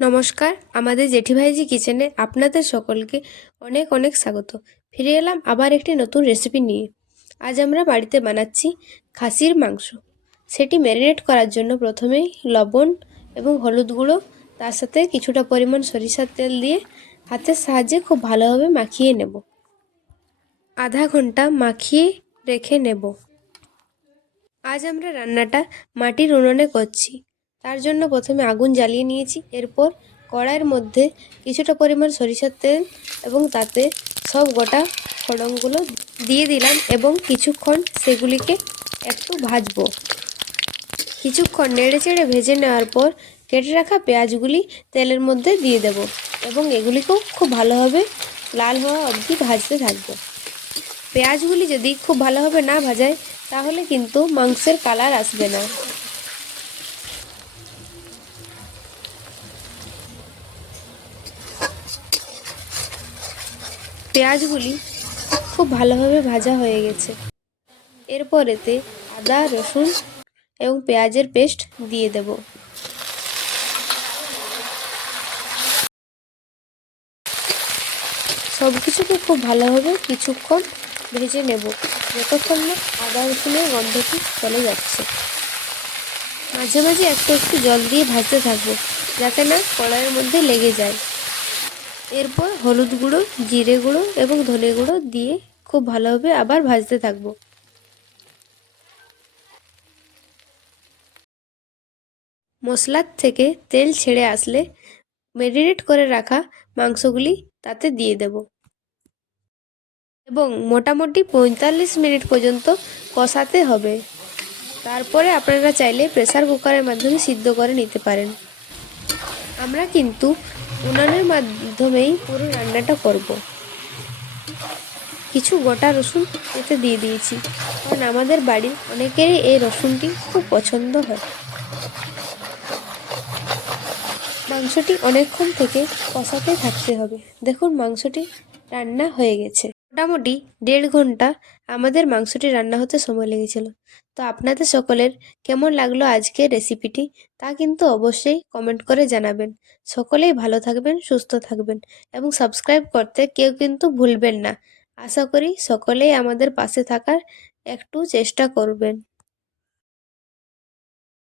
নমস্কার, আমাদের জেঠিভাইজি কিচেনে আপনাদের সকলকে অনেক অনেক স্বাগত। ফিরে এলাম আবার একটি নতুন রেসিপি নিয়ে। আজ আমরা বাড়িতে বানাচ্ছি খাসির মাংস। সেটি ম্যারিনেট করার জন্য প্রথমেই লবণ এবং হলুদ গুঁড়ো, তার সাথে কিছুটা পরিমাণ সরিষার তেল দিয়ে হাতের সাহায্যে খুব ভালোভাবে মাখিয়ে নেব। আধা ঘণ্টা মাখিয়ে রেখে নেব। আজ আমরা রান্নাটা মাটির উনুনে করছি। তার জন্য প্রথমে আগুন জ্বালিয়ে নিয়েছি। এরপর কড়াইয়ের মধ্যে কিছুটা পরিমাণ সরিষার তেল এবং তাতে সব গোটা ফোড়নগুলো দিয়ে দিলাম এবং কিছুক্ষণ সেগুলিকে একটু ভাজবো। কিছুক্ষণ নেড়ে চেড়ে ভেজে নেওয়ার পর কেটে রাখা পেঁয়াজগুলি তেলের মধ্যে দিয়ে দেব এবং এগুলিকেও খুব ভালোভাবে লাল হওয়া অবধি ভাজতে থাকব। পেঁয়াজগুলি যদি খুব ভালোভাবে না ভাজায়, তাহলে কিন্তু মাংসের কালার আসবে না। পেঁয়াজগুলি খুব ভালোভাবে ভাজা হয়ে গেছে। এরপর এতে আদা, রসুন এবং পেঁয়াজের পেস্ট দিয়ে দেব। সব কিছুকে খুব ভালোভাবে কিছুক্ষণ ভেজে নেব, যতক্ষণ না আদা, রসুনের গন্ধটি চলে যাচ্ছে। মাঝে মাঝে একটু একটু জল দিয়ে ভাজতে থাকব, যাতে না কড়াইয়ের মধ্যে লেগে যায়। এরপর হলুদ গুঁড়ো, জিরে গুঁড়ো এবং ধনে গুঁড়ো দিয়ে খুব ভালোভাবে আবার ভাজতে থাকব। মশলার থেকে তেল ছেড়ে আসলে ম্যারিনেট করে রাখা মাংসগুলি তাতে দিয়ে দেব। এবং মোটামুটি পঁয়তাল্লিশ মিনিট পর্যন্ত কষাতে হবে। তারপরে আপনারা চাইলে প্রেসার কুকারের মাধ্যমে সিদ্ধ করে নিতে পারেন। আমরা কিন্তু উনানের মাধ্যমেই পুরো রান্নাটা করব। কিছু গোটা রসুন এতে দিয়ে দিয়েছি, কারণ আমাদের বাড়ির অনেকেরই এই রসুনটি খুব পছন্দ হয়। মাংসটি অনেকক্ষণ থেকে কষাতে থাকতে হবে। দেখুন, মাংসটি রান্না হয়ে গেছে। মোটামুটি দেড় ঘণ্টা আমাদের মাংসটি রান্না হতে সময় লেগেছিল। তো আপনাদের সকলের কেমন লাগল আজকের রেসিপিটি তা কিন্তু অবশ্যই কমেন্ট করে জানাবেন। সকলেই ভালো থাকবেন, সুস্থ থাকবেন এবং সাবস্ক্রাইব করতে কেউ কিন্তু ভুলবেন না। আশা করি সকলেই আমাদের পাশে থাকার একটু চেষ্টা করবেন।